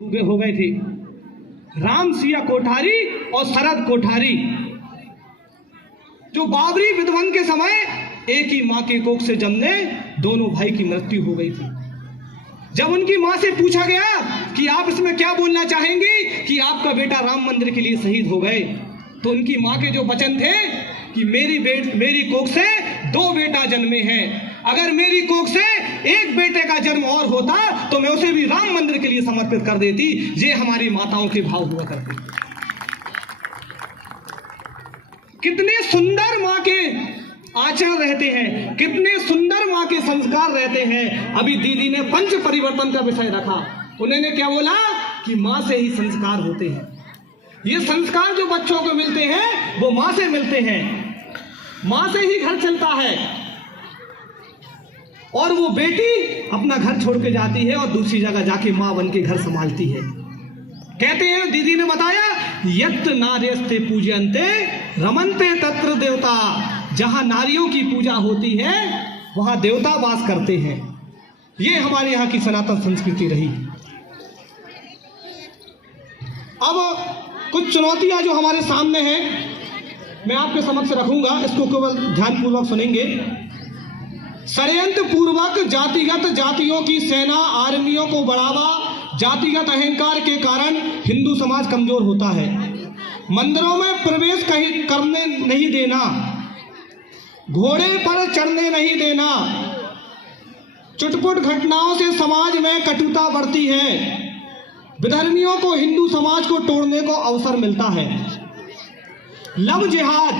हो गए थे राम सिया कोठारी और शरद कोठारी, जो बाबरी विध्वंस के समय एक ही मां के कोख से जन्मे दोनों भाई की मृत्यु हो गई थी। जब उनकी मां से पूछा गया कि आप इसमें क्या बोलना चाहेंगी कि आपका बेटा राम मंदिर के लिए शहीद हो गए, तो उनकी मां के जो वचन थे कि मेरी कोख से 2 बेटा जन्मे हैं, अगर मेरी कोख से एक बेटे का जन्म और होता तो मैं उसे भी राम मंदिर के लिए समर्पित कर देती। ये हमारी माताओं के भाव हुआ करते। कितने सुंदर मां के आचार रहते हैं, कितने सुंदर मां के संस्कार रहते हैं। अभी दीदी ने पंच परिवर्तन का विषय रखा, उन्होंने क्या बोला कि मां से ही संस्कार होते हैं। ये संस्कार जो बच्चों को मिलते हैं वो मां से मिलते हैं, मां से ही घर चलता है। और वो बेटी अपना घर छोड़ के जाती है और दूसरी जगह जाके मां बन के घर संभालती है। कहते हैं, दीदी ने बताया, यत् नार्यस्ते पूजयन्ते रमन्ते तत्र देवता, जहां नारियों की पूजा होती है वहां देवता वास करते हैं। ये हमारे यहाँ की सनातन संस्कृति रही। अब कुछ चुनौतियां जो हमारे सामने हैं मैं आपके समक्ष रखूंगा, इसको केवल ध्यानपूर्वक सुनेंगे। षड्यंत्र पूर्वक जातिगत जातियों की सेना आर्मियों को बढ़ावा, जातिगत अहंकार के कारण हिंदू समाज कमजोर होता है। मंदिरों में प्रवेश करने नहीं देना, घोड़े पर चढ़ने नहीं देना, चुटपुट घटनाओं से समाज में कटुता बढ़ती है। विधर्मियों को हिंदू समाज को तोड़ने को अवसर मिलता है। लव जिहाद,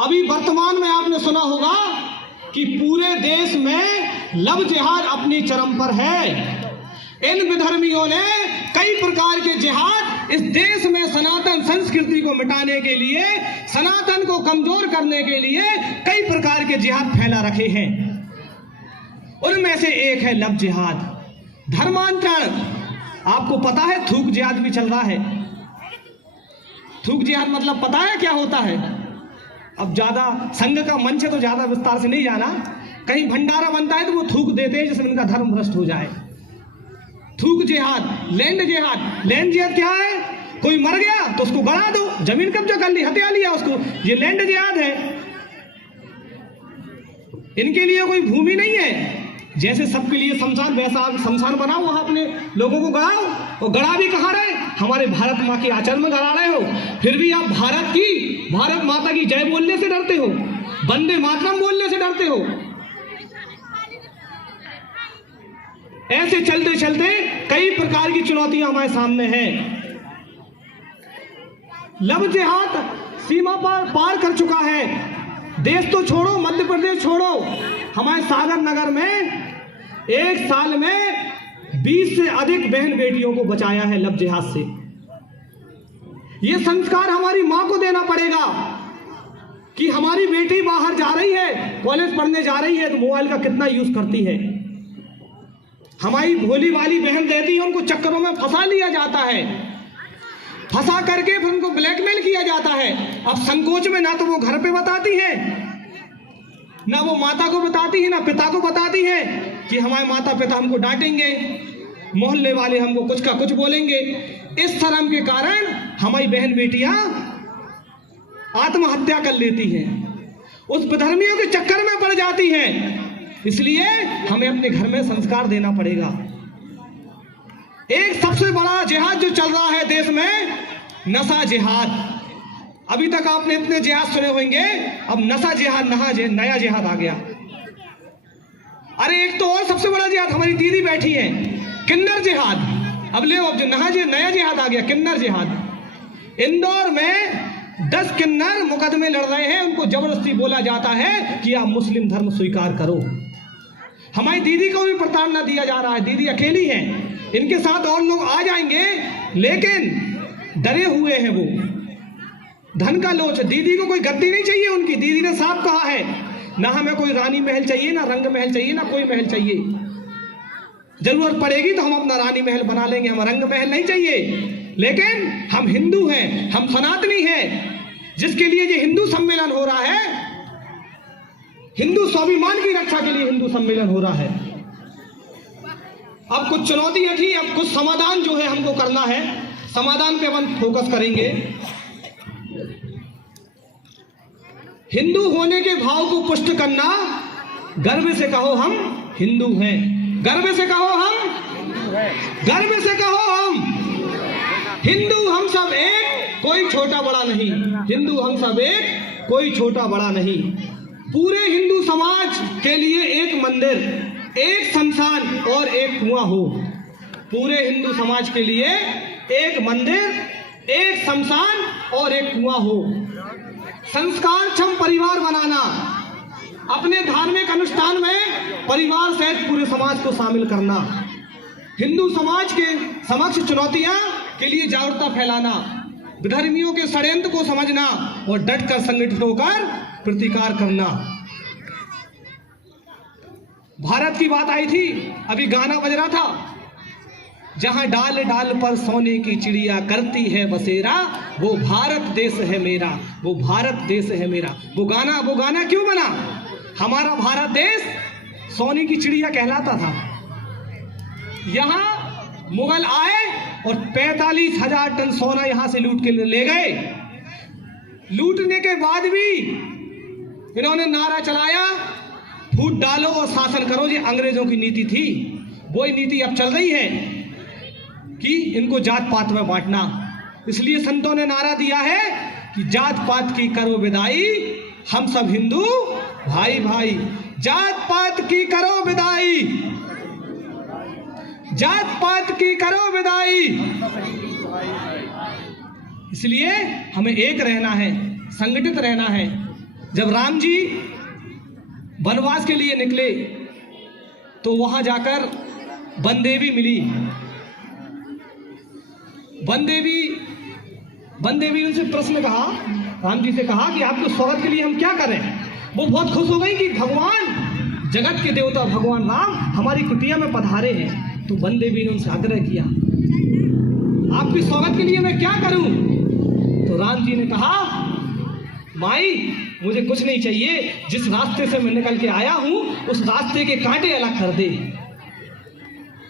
अभी वर्तमान में आपने सुना होगा कि पूरे देश में लव जिहाद अपनी चरम पर है। इन विधर्मियों ने कई प्रकार के जिहाद इस देश में सनातन संस्कृति को मिटाने के लिए, सनातन को कमजोर करने के लिए कई प्रकार के जिहाद फैला रखे हैं। उनमें से एक है लव जिहाद। धर्मांतरण, आपको पता है थूक जिहाद भी चल रहा है। थूक जिहाद मतलब पता है क्या होता है? अब ज्यादा संघ का मंच है तो ज्यादा विस्तार से नहीं जाना। कहीं भंडारा बनता है तो वो थूक देते हैं जिसमें इनका धर्म भ्रष्ट हो जाए। थूक जिहाद, लैंड जिहाद। लैंड जिहाद क्या है? कोई मर गया तो उसको गड़ा दो, जमीन कब्जा कर ली, हत्या लिया उसको, ये लैंड जिहाद है। इनके लिए कोई भूमि नहीं है। जैसे सबके लिए शमशान, वैसा आप शमशान बनाओ, वहां अपने लोगों को गड़ाओ। और गड़ा भी कहाँ रहे? हमारे भारत माँ के आचरण में गड़ा रहे हो। फिर भी आप भारत माता की जय बोलने से डरते हो, वंदे मातरम बोलने से डरते हो। ऐसे चलते चलते कई प्रकार की चुनौतियां हमारे सामने हैं। लव जिहाद सीमा पर पार कर चुका है। देश तो छोड़ो, मध्य प्रदेश छोड़ो, हमारे सागर नगर में एक साल में 20 से अधिक बहन बेटियों को बचाया है लव जिहाद से। यह संस्कार हमारी मां को देना पड़ेगा कि हमारी बेटी बाहर जा रही है, कॉलेज पढ़ने जा रही है तो मोबाइल का कितना यूज करती है। हमारी भोली वाली बहन रहती है, उनको चक्करों में फंसा लिया जाता है, फंसा करके फिर उनको ब्लैकमेल किया जाता है। अब संकोच में ना तो वो घर पे बताती है, ना वो माता को बताती है, ना पिता को बताती है कि हमारे माता पिता हमको डांटेंगे, मोहल्ले वाले हमको कुछ का कुछ बोलेंगे। इस शर्म के कारण हमारी बहन बेटियां आत्महत्या कर लेती हैं, उस विधर्मियों के चक्कर में पड़ जाती हैं। इसलिए हमें अपने घर में संस्कार देना पड़ेगा। एक सबसे बड़ा जिहाद जो चल रहा है देश में, नशा जिहाद। अभी तक आपने इतने जिहाद सुने होंगे, अब नशा जिहाद, नया जिहाद आ गया। अरे एक तो और सबसे बड़ा जिहाद, हमारी दीदी बैठी है, किन्नर जिहाद। अब ले, अब जो नया जिहाद आ गया, किन्नर जिहाद। इंदौर में 10 किन्नर मुकदमे लड़ रहे हैं, उनको जबरदस्ती बोला जाता है कि आप मुस्लिम धर्म स्वीकार करो। हमारी दीदी को भी प्रताड़ना दिया जा रहा है। दीदी अकेली है, इनके साथ और लोग आ जाएंगे लेकिन डरे हुए हैं वो, धन का लोच। दीदी को कोई गद्दी नहीं चाहिए उनकी। दीदी ने साफ कहा है, ना हमें कोई रानी महल चाहिए, ना रंग महल चाहिए, ना कोई महल चाहिए। जरूरत पड़ेगी तो हम अपना रानी महल बना लेंगे, हमें रंग महल नहीं चाहिए। लेकिन हम हिंदू हैं, हम सनातनी हैं, जिसके लिए ये हिंदू सम्मेलन हो रहा है, हिंदू स्वाभिमान की रक्षा के लिए हिंदू सम्मेलन हो रहा है। अब कुछ चुनौतियां थी, अब कुछ समाधान जो है हमको करना है, समाधान पे हम फोकस करेंगे। हिंदू होने के भाव को पुष्ट करना, गर्व से कहो हम हिंदू हैं, गर्व से कहो हम, गर्व से कहो हम हिंदू, हम सब एक, कोई छोटा बड़ा नहीं, हिंदू हम सब एक, कोई छोटा बड़ा नहीं। पूरे हिंदू समाज के लिए एक मंदिर, एक शमशान और एक कुआं हो। पूरे हिंदू समाज के लिए एक मंदिर, एक शमशान और एक कुआं हो। संस्कारक्षम परिवार बनाना, अपने धार्मिक अनुष्ठान में परिवार सहित पूरे समाज को शामिल करना। हिंदू समाज के समक्ष चुनौतियां के लिए जागरूकता फैलाना, विधर्मियों के षड्यंत्र को समझना और डटकर संगठित होकर प्रतिकार करना। भारत की बात आई थी, अभी गाना बज रहा था, जहां डाल डाल पर सोने की चिड़िया करती है बसेरा, वो भारत देश है मेरा, वो भारत देश है मेरा। वो गाना क्यों बना? हमारा भारत देश सोने की चिड़िया कहलाता था। यहां मुगल आए और 45,000 टन सोना यहां से लूट के ले गए। लूटने के बाद भी इन्होंने नारा चलाया, फूट डालो और शासन करो। ये अंग्रेजों की नीति थी, वही नीति अब चल रही है कि इनको जात पात में बांटना। इसलिए संतों ने नारा दिया है कि जात पात की करो विदाई, हम सब हिंदू भाई भाई। जात पात की करो विदाई, जात पात की करो विदाई। इसलिए हमें एक रहना है, संगठित रहना है। जब राम जी वनवास के लिए निकले तो वहां जाकर वन देवी मिली। वन देवी उनसे प्रश्न कहा, राम जी से कहा कि आपके स्वागत के लिए हम क्या करें। वो बहुत खुश हो गई कि भगवान, जगत के देवता भगवान राम हमारी कुटिया में पधारे हैं। तो वन देवी ने उनसे आग्रह किया, आपके स्वागत के लिए मैं क्या करूं। तो राम जी ने कहा, माई मुझे कुछ नहीं चाहिए, जिस रास्ते से मैं निकल के आया हूं उस रास्ते के कांटे अलग कर दे।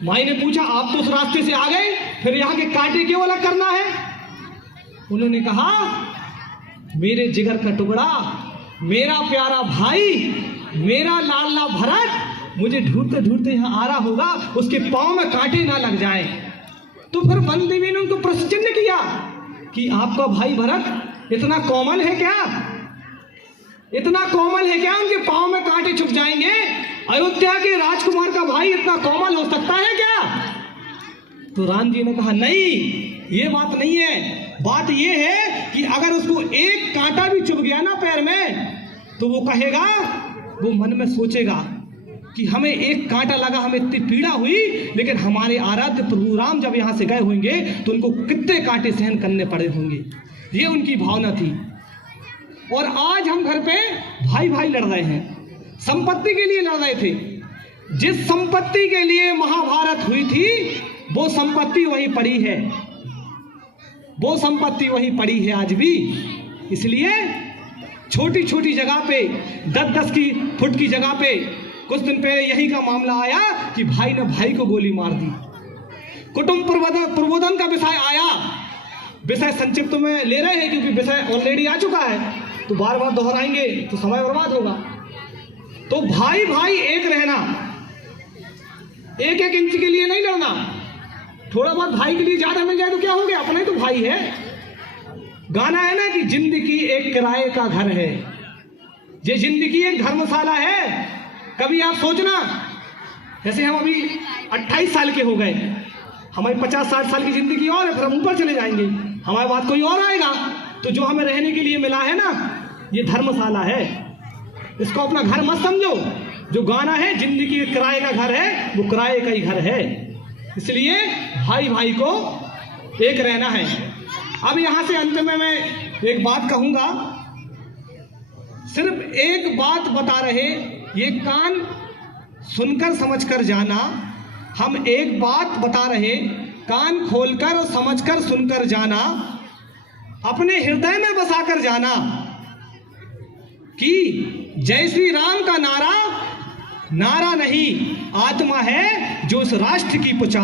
माई ने पूछा, आप तो उस रास्ते से आ गए, फिर यहाँ के कांटे क्यों अलग करना है। उन्होंने कहा, मेरे जिगर का टुकड़ा, मेरा प्यारा भाई, मेरा लाडला भरत मुझे ढूंढते ढूंढते यहाँ आ रहा होगा, उसके पांव में कांटे ना लग जाए। तो फिर वन देवी ने उनको प्रश्न चिन्ह किया कि आपका भाई भरत इतना कोमल है क्या, इतना कोमल है क्या, उनके पांव में कांटे छुप जाएंगे। अयोध्या के राजकुमार का भाई इतना कोमल हो सकता है क्या। तो राम जी ने कहा, नहीं, ये बात नहीं है। बात ये है कि अगर उसको एक कांटा भी चुभ गया ना पैर में, तो वो कहेगा, वो मन में सोचेगा कि हमें एक कांटा लगा, हमें इतनी पीड़ा हुई, लेकिन हमारे आराध्य प्रभु राम जब यहाँ से गए होंगे तो उनको कितने कांटे सहन करने पड़े होंगे। ये उनकी भावना थी। और आज हम घर पे भाई भाई लड़ रहे हैं, संपत्ति के लिए लड़ रहे थे। जिस संपत्ति के लिए महाभारत हुई थी वो संपत्ति वहीं पड़ी है, वो संपत्ति वहीं पड़ी है आज भी। इसलिए छोटी छोटी जगह पे 10-10 फुट की जगह पे कुछ दिन पहले यही का मामला आया कि भाई ने भाई को गोली मार दी। कुटुंब प्रबोधन का विषय आया, विषय संक्षिप्त में ले रहे हैं क्योंकि विषय ऑलरेडी आ चुका है, तो बार बार दोहराएंगे तो समय बर्बाद होगा। तो भाई भाई एक रहना, एक एक इंच के लिए नहीं लड़ना। थोड़ा बहुत भाई के लिए ज्यादा मिल जाए तो क्या हो गया, अपना ही तो भाई है। गाना है ना कि जिंदगी एक किराए का घर है, ये जिंदगी एक धर्मशाला है। कभी आप सोचना, जैसे हम अभी 28 साल के हो गए, हमारी 50-60 साल की जिंदगी और है, फिर हम ऊपर चले जाएंगे, हमारे बाद कोई और आएगा। तो जो हमें रहने के लिए मिला है ना, ये धर्मशाला है, इसको अपना घर मत समझो। जो गाना है जिंदगी एक किराए का घर है, वो किराए का ही घर है। इसलिए भाई भाई को एक रहना है। अब यहां से अंत में मैं एक बात कहूंगा, सिर्फ एक बात बता रहे, ये कान सुनकर समझकर जाना। हम एक बात बता रहे, कान खोलकर और समझकर सुनकर जाना, अपने हृदय में बसाकर जाना कि जय श्री राम का नारा नारा नहीं, आत्मा है जो उस राष्ट्र की पुचार